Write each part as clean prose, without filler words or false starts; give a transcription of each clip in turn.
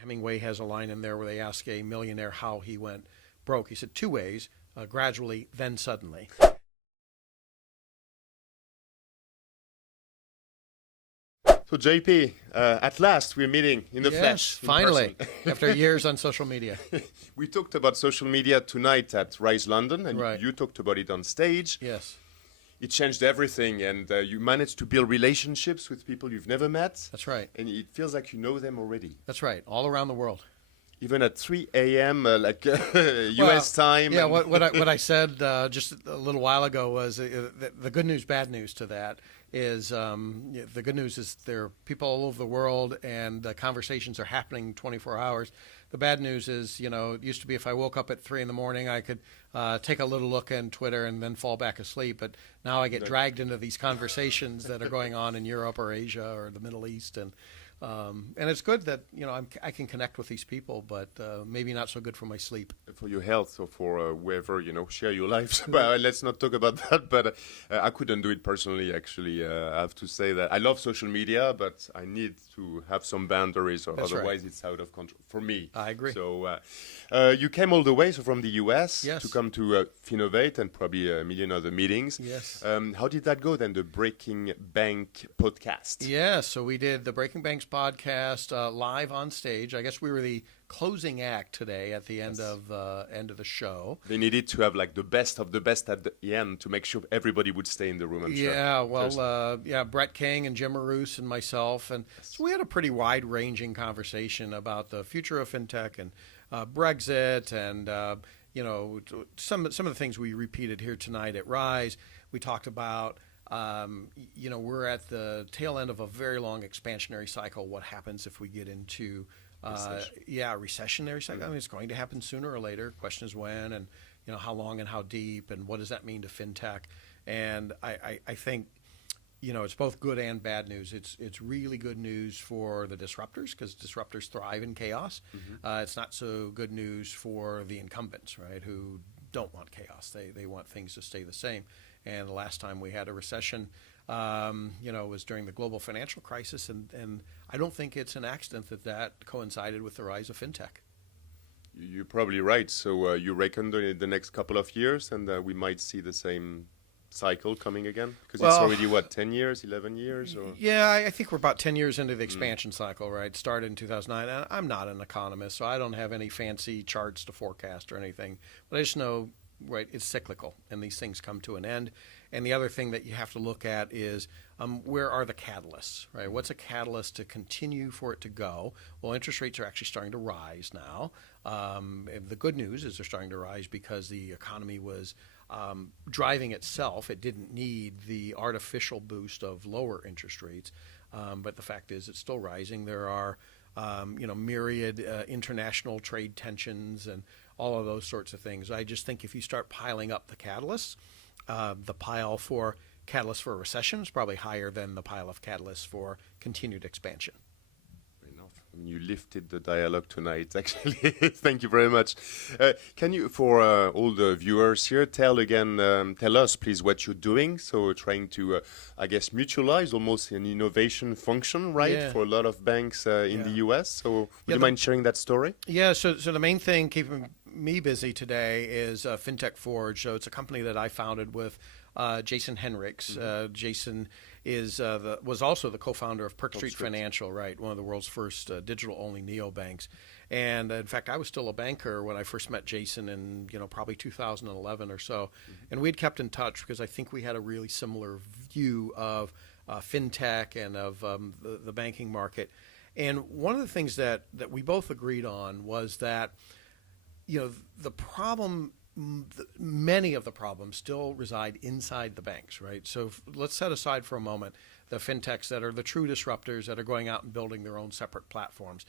Hemingway has a line in there where they ask a millionaire how he went broke. He said two ways, gradually, then suddenly. So JP, at last we're meeting in the flesh. Finally, after years on social media. We talked about social media tonight at Rise London, and Right. you talked about it on stage. Yes, It changed everything, and you managed to build relationships with people you've never met. that's right. And it feels like you know them already. That's right. All around the world. Even at 3 a.m., US time. Yeah, and- what I said just a little while ago was the good news, bad news to that is the good news is there are people all over the world and the conversations are happening 24 hours. The bad news is, it used to be if I woke up at 3 in the morning, I could take a little look in Twitter and then fall back asleep. But now I get dragged into these conversations that are going on in Europe or Asia or the Middle East. And it's good that, I can connect with these people, but maybe not so good for my sleep. For your health or for whoever, share your lives. But let's not talk about that. But I couldn't do it personally, actually. I have to say that I love social media, but I need to have some boundaries, or That's otherwise right. it's out of control for me. I agree. So you came all the way from the US Yes. to come to Finovate and probably a million other meetings. Yes. How did that go then, the Breaking Bank podcast? Yeah, so we did the Breaking Banks podcast live on stage. I guess we were the closing act today at the end of the show. They needed to have like the best of the best at the end to make sure everybody would stay in the room, I'm sure. Yeah, well, Brett King and Jim Maroos and myself, and so we had a pretty wide-ranging conversation about the future of fintech and Brexit, and some of the things we repeated here tonight at Rise. We talked about. We're at the tail end of a very long expansionary cycle. What happens if we get into recessionary cycle? I mean, it's going to happen sooner or later. Question is when, and how long and how deep, and what does that mean to fintech? And I think it's both good and bad news. It's really good news for the disruptors because disruptors thrive in chaos. It's not so good news for the incumbents, right? Who don't want chaos. They want things to stay the same. And the last time we had a recession, was during the global financial crisis, and I don't think it's an accident that coincided with the rise of fintech. You're probably right. So you reckon the next couple of years, and we might see the same cycle coming again? Because it's already, 10 years, 11 years? Or? Yeah, I think we're about 10 years into the expansion cycle, right? Started in 2009. And I'm not an economist, so I don't have any fancy charts to forecast or anything. But I just know, right, it's cyclical, and these things come to an end. And the other thing that you have to look at is where are the catalysts, right? What's a catalyst to continue for it to go? Well, interest rates are actually starting to rise now. The good news is they're starting to rise because the economy was driving itself. It didn't need the artificial boost of lower interest rates. But the fact is it's still rising. There are myriad international trade tensions and all of those sorts of things. I just think if you start piling up the catalysts, the pile for catalysts for a recession is probably higher than the pile of catalysts for continued expansion. Enough. I mean, you lifted the dialogue tonight, actually. Thank you very much. Can you, for all the viewers here, tell us, please, what you're doing? So trying to, mutualize almost an innovation function, right, Yeah. for a lot of banks in the US. So would you mind sharing that story? Yeah, so the main thing keeping me busy today is FinTech Forge. So it's a company that I founded with Jason Henrichs. Jason was also the co-founder of Perk Street Financial, right? One of the world's first digital-only neobanks. And in fact, I was still a banker when I first met Jason in probably 2011 or so. And we had kept in touch because I think we had a really similar view of fintech and of the banking market. And one of the things that we both agreed on was that the problem, many of the problems still reside inside the banks, right? So let's set aside for a moment the fintechs that are the true disruptors that are going out and building their own separate platforms.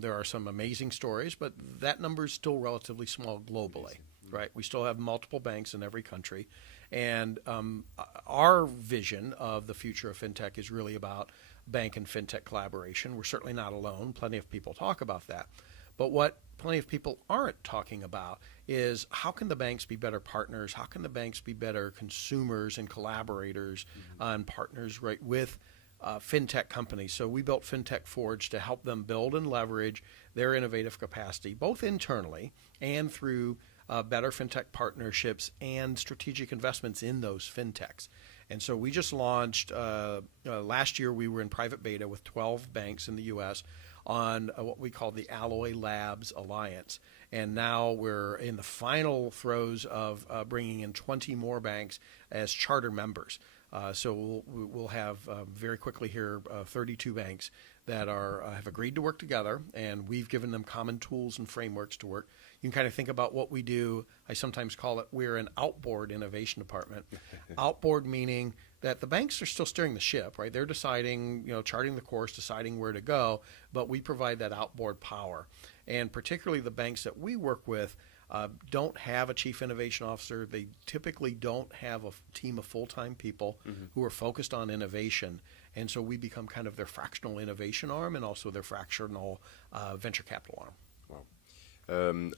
There are some amazing stories, but that number is still relatively small globally, right? We still have multiple banks in every country. And our vision of the future of fintech is really about bank and fintech collaboration. We're certainly not alone. Plenty of people talk about that. But what plenty of people aren't talking about is how can the banks be better partners? How can the banks be better consumers and collaborators and partners, right, with fintech companies. So we built FinTech Forge to help them build and leverage their innovative capacity, both internally and through better fintech partnerships and strategic investments in those fintechs. And so we just launched, last year we were in private beta with 12 banks in the U.S. on what we call the Alloy Labs Alliance. And now we're in the final throes of bringing in 20 more banks as charter members. So we'll have very quickly here 32 banks that have agreed to work together, and we've given them common tools and frameworks to work. You can kind of think about what we do. I sometimes call it we're an outboard innovation department. Outboard meaning that the banks are still steering the ship, right? They're deciding, charting the course, deciding where to go, but we provide that outboard power. And particularly the banks that we work with don't have a chief innovation officer. They typically don't have a team of full-time people who are focused on innovation. And so we become kind of their fractional innovation arm and also their fractional venture capital arm. Wow.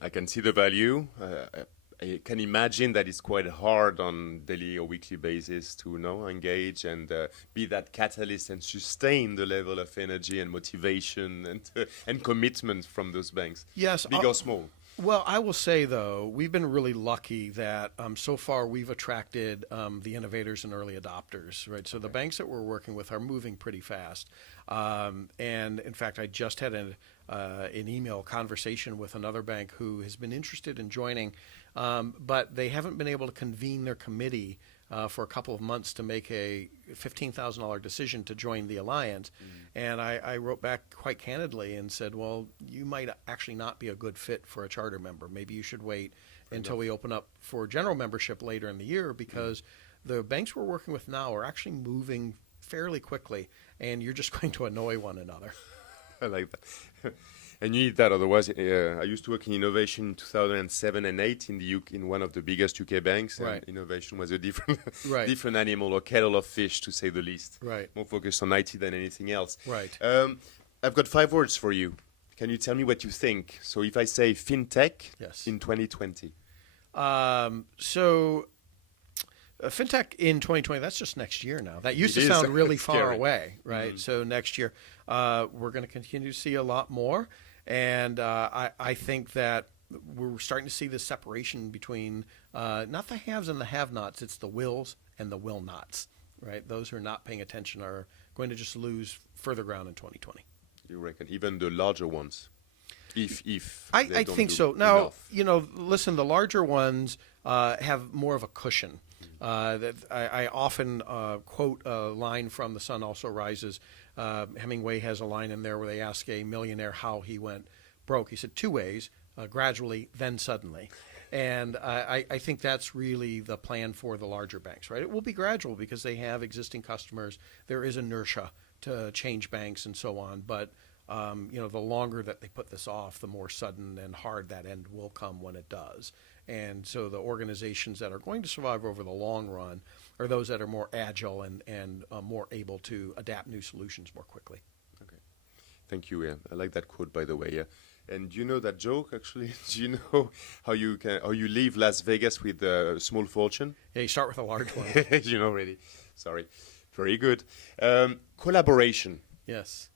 I can see the value. I can imagine that it's quite hard on daily or weekly basis to engage and be that catalyst and sustain the level of energy and motivation and commitment from those banks. Yes, big or small. Well, I will say, though, we've been really lucky that so far we've attracted the innovators and early adopters, right? So the banks that we're working with are moving pretty fast. And in fact, I just had an email conversation with another bank who has been interested in joining, but they haven't been able to convene their committee for a couple of months to make a $15,000 decision to join the alliance. And I wrote back quite candidly and said, well, you might actually not be a good fit for a charter member. Maybe you should wait until we open up for general membership later in the year, because the banks we're working with now are actually moving fairly quickly, and you're just going to annoy one another. I like that. And you need that, otherwise, I used to work in innovation in 2007 and 8 in the UK, in one of the biggest UK banks. Right. And innovation was a different, Right. different animal or kettle of fish, to say the least. Right. More focused on IT than anything else. Right. I've got 5 words for you. Can you tell me what you think? So if I say fintech in 2020. FinTech in 2020, that's just next year now. That used to It sound is. really far Scary. away, right? So next year, we're going to continue to see a lot more. And I think that we're starting to see this separation between not the haves and the have-nots. It's the wills and the will-nots, right? Those who are not paying attention are going to just lose further ground in 2020. You reckon even the larger ones? If I they think don't so. do Now, enough. listen, the larger ones have more of a cushion. That I often quote a line from The Sun Also Rises. Hemingway has a line in there where they ask a millionaire how he went broke. He said 2 ways, gradually, then suddenly. And I think that's really the plan for the larger banks, right? It will be gradual because they have existing customers. There is inertia to change banks and so on. But the longer that they put this off, the more sudden and hard that end will come when it does. And so the organizations that are going to survive over the long run are those that are more agile and more able to adapt new solutions more quickly. Okay. Thank you. Yeah. I like that quote, by the way. Yeah. And do you know that joke, actually? Do you know how you leave Las Vegas with a small fortune? Yeah, you start with a large one. You know already. Sorry. Very good. Collaboration. Yes.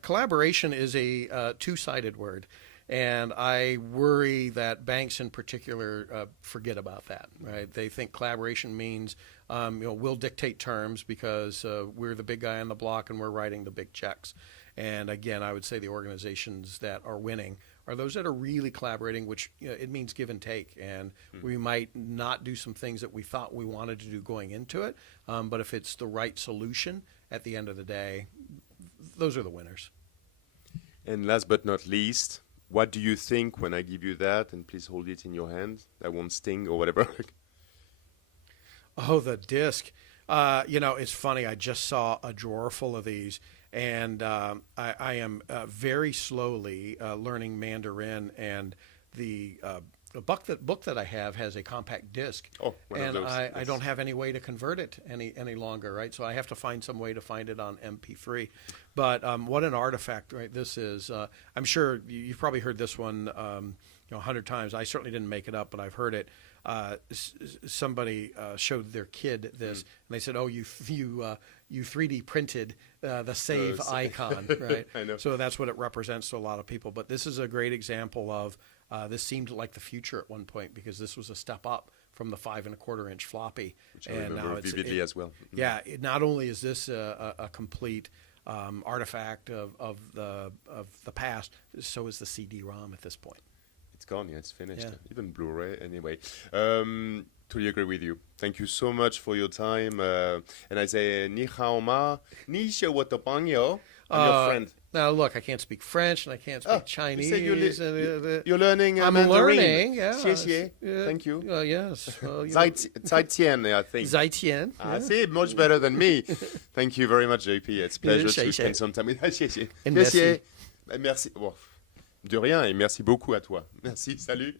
Collaboration is a two-sided word. And I worry that banks in particular forget about that, right? They think collaboration means, we'll dictate terms because we're the big guy on the block and we're writing the big checks. And again, I would say the organizations that are winning are those that are really collaborating, which it means give and take. And we might not do some things that we thought we wanted to do going into it, but if it's the right solution at the end of the day, those are the winners. And last but not least, what do you think when I give you that? And please hold it in your hand. That won't sting or whatever. Oh, the disc. It's funny. I just saw a drawer full of these, and I am very slowly learning Mandarin. And the book that I have has a compact disc, and I don't have any way to convert it any longer, right? So I have to find some way to find it on MP3. But what an artifact, right? This is. I'm sure you've probably heard this one. 100 times. I certainly didn't make it up, but I've heard it. Somebody showed their kid this, and they said, "Oh, you 3D printed the save icon, right?" I know. So that's what it represents to a lot of people. But this is a great example of this seemed like the future at one point, because this was a step up from the 5 1/4 inch floppy, Which I remember vividly as well. Yeah, not only is this a complete artifact of the past, so is the CD-ROM at this point. It's gone, yeah, it's finished. Yeah. Even Blu-ray, anyway. Totally agree with you. Thank you so much for your time. And I say, ni hao ma, ni xie wo de bang yo. I'm your friend. Now, look, I can't speak French and I can't speak Chinese. You said you're learning I'm Mandarin. learning, yeah. Xie xie. Thank you. Yes. Zai tian, I think. Zai tian. Ah, see, much better than me. Thank you very much, JP. It's a pleasure to Xie xie. spend some time with you. Xie xie. And Xie xie. merci. Merci. Bon, de rien, et merci beaucoup à toi. Merci, salut.